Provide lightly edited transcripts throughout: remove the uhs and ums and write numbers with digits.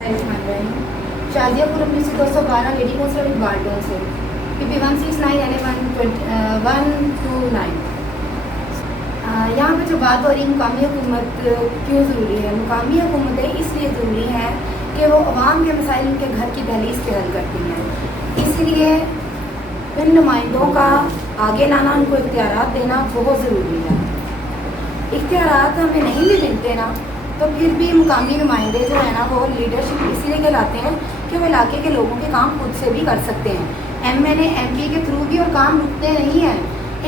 शाजियापुर अपनी से 212 lady councillor बाल्टोन से PP 169 129। यहाँ पे जो बात हो रही मुकामी हुकूमत क्यों ज़रूरी है। मुकामी हुकूमतें इसलिए ज़रूरी हैं कि वो अवाम के मसाइल उनके घर की दहलीज से हल करती हैं। इसलिए इन नुमाइंदों का आगे लाना, उनको इख्तियारात देना बहुत ज़रूरी है। इख्तियारात हमें नहीं भी मिलते ना, तो फिर भी मुकामी नुमाइंदे जो है ना, वो लीडरशिप इसलिए कहलाते हैं कि वो इलाके के लोगों के काम खुद से भी कर सकते हैं। MNA MP के थ्रू भी और काम रुकते नहीं हैं।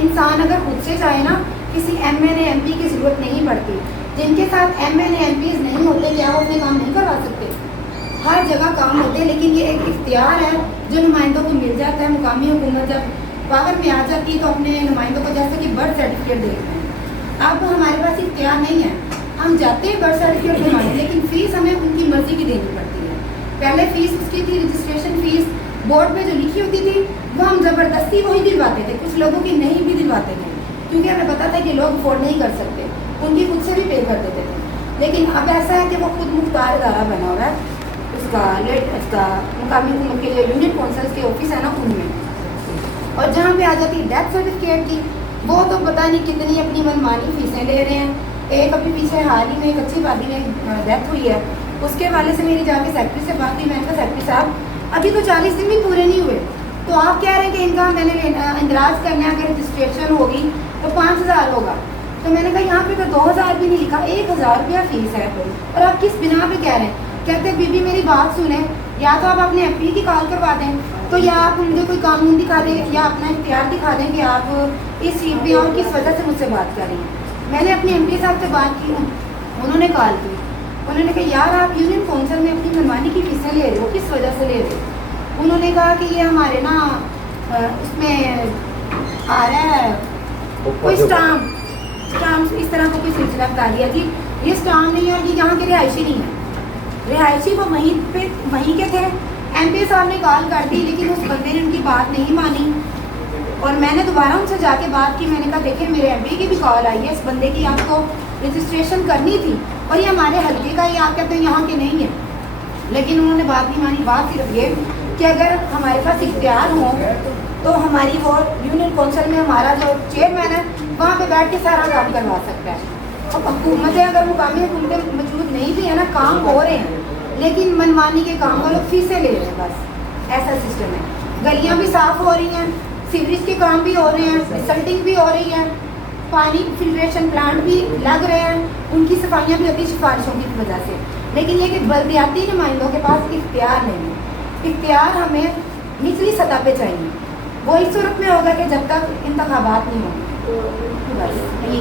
इंसान अगर खुद से चाहे ना, किसी MNA MP की ज़रूरत नहीं पड़ती। जिनके साथ MNA MPs नहीं होते, क्या वो अपने काम नहीं करवा सकते? हर जगह काम होते हैं, लेकिन ये एक इख्तियार है जो नुमाइंदों को मिल जाता है। मुकामी हुकूमत जब पावर में आ जाती है तो अपने नुमाइंदों को जैसे कि बर्थ सर्टिफिकेट देते हैं। अब हमारे पास इख्तियार नहीं है, हम जाते हैं बर्थ सर्टिफिकेट बनवाने, लेकिन फ़ीस हमें उनकी मर्ज़ी की देनी पड़ती है। पहले फ़ीस उसकी थी रजिस्ट्रेशन फ़ीस, बोर्ड पे जो लिखी होती थी वो हम ज़बरदस्ती वही दिलवाते थे। कुछ लोगों की नहीं भी दिलवाते थे, क्योंकि हमें पता था कि लोग अफोर्ड नहीं कर सकते, उनकी खुद से भी पे कर देते थे। लेकिन अब ऐसा है कि वो खुद मुख्तार इदारा बना हुआ है, उसका मुकामी हुकूमत के जो यूनियन काउंसिल्स के ऑफिस है ना, उनमें। और जहाँ पे आ जाती है डेथ सर्टिफिकेट की, वो तो पता नहीं कितनी अपनी मनमानी फ़ीसें ले रहे हैं। एक अभी पीछे हाल ही में एक अच्छी बादी में डेथ हुई है, उसके वाले से मेरी जाके सेक्रेटरी से बात हुई। मैंने कहा सेक्रेटरी साहब अभी तो 40 दिन भी पूरे नहीं हुए, तो आप कह रहे हैं कि इनका मैंने इंदराज करना है, अगर रजिस्ट्रेशन होगी तो 5000 होगा। तो मैंने कहा यहाँ पे तो 2000 भी नहीं लिखा, 1000 रुपया फ़ीस है, और आप किस बिना पे कह रहे हैं? कहते बीबी मेरी बात सुने, या तो आप अपने MP की कॉल करवा दें, तो या आप मुझे कोई कानून दिखा दें, या अपना इख्तियार दिखा दें कि आप इस सीट पे और किस वजह से मुझसे बात कर रही हैं। मैंने अपने MP साहब से बात की, उन्होंने कॉल की, उन्होंने कहा यार आप यूनियन काउंसिल में अपनी मनमानी की फ़ीसें ले रहे हो, किस वजह से ले रहे हो? उन्होंने कहा कि ये हमारे ना इसमें आ रहा है कोई स्टाम्प इस तरह का कोई सिलसिला बता दिया कि ये स्टाम्प नहीं है और ये यहाँ के रिहायशी नहीं है। रिहायशी वो वहीं के थे। MP साहब ने कॉल कर दी, लेकिन उस बंदे ने उनकी बात नहीं मानी, और मैंने दोबारा उनसे जाके बात की। मैंने कहा देखिए मेरे MP की भी कॉल आई है, इस बंदे की आपको रजिस्ट्रेशन करनी थी, और ये हमारे हल्के का ही, आप कहते हैं यहाँ के नहीं है। लेकिन उन्होंने बात नहीं मानी। बात सिर्फ ये कि अगर हमारे पास इख्तियार हो तो हमारी वो यूनियन काउंसिल में हमारा जो चेयरमैन है वहाँ पे बैठ के सारा काम करवा सकता है। अब हुकूमतें अगर मुकामी हुकूमतें मौजूद नहीं भी है ना, काम हो रहे हैं, लेकिन मनमानी के काम वालों फ़ीसें ले रहे हैं, बस ऐसा सिस्टम है। गलियाँ भी साफ़ हो रही हैं, सीवरेज के काम भी हो रहे हैं, रिसल्टिंग भी हो रही है, पानी फिल्ट्रेशन प्लांट भी लग रहे हैं, उनकी सफाइयाँ भी होती सिफारिशों की वजह से। लेकिन ये कि बल्दियाती नुमाइंदों के पास इख्तियार नहीं है। इख्तियार हमें निचली सतह पे चाहिए। वो इस सूरत में होगा कि जब तक इंतखाबात नहीं होंगे। बस यही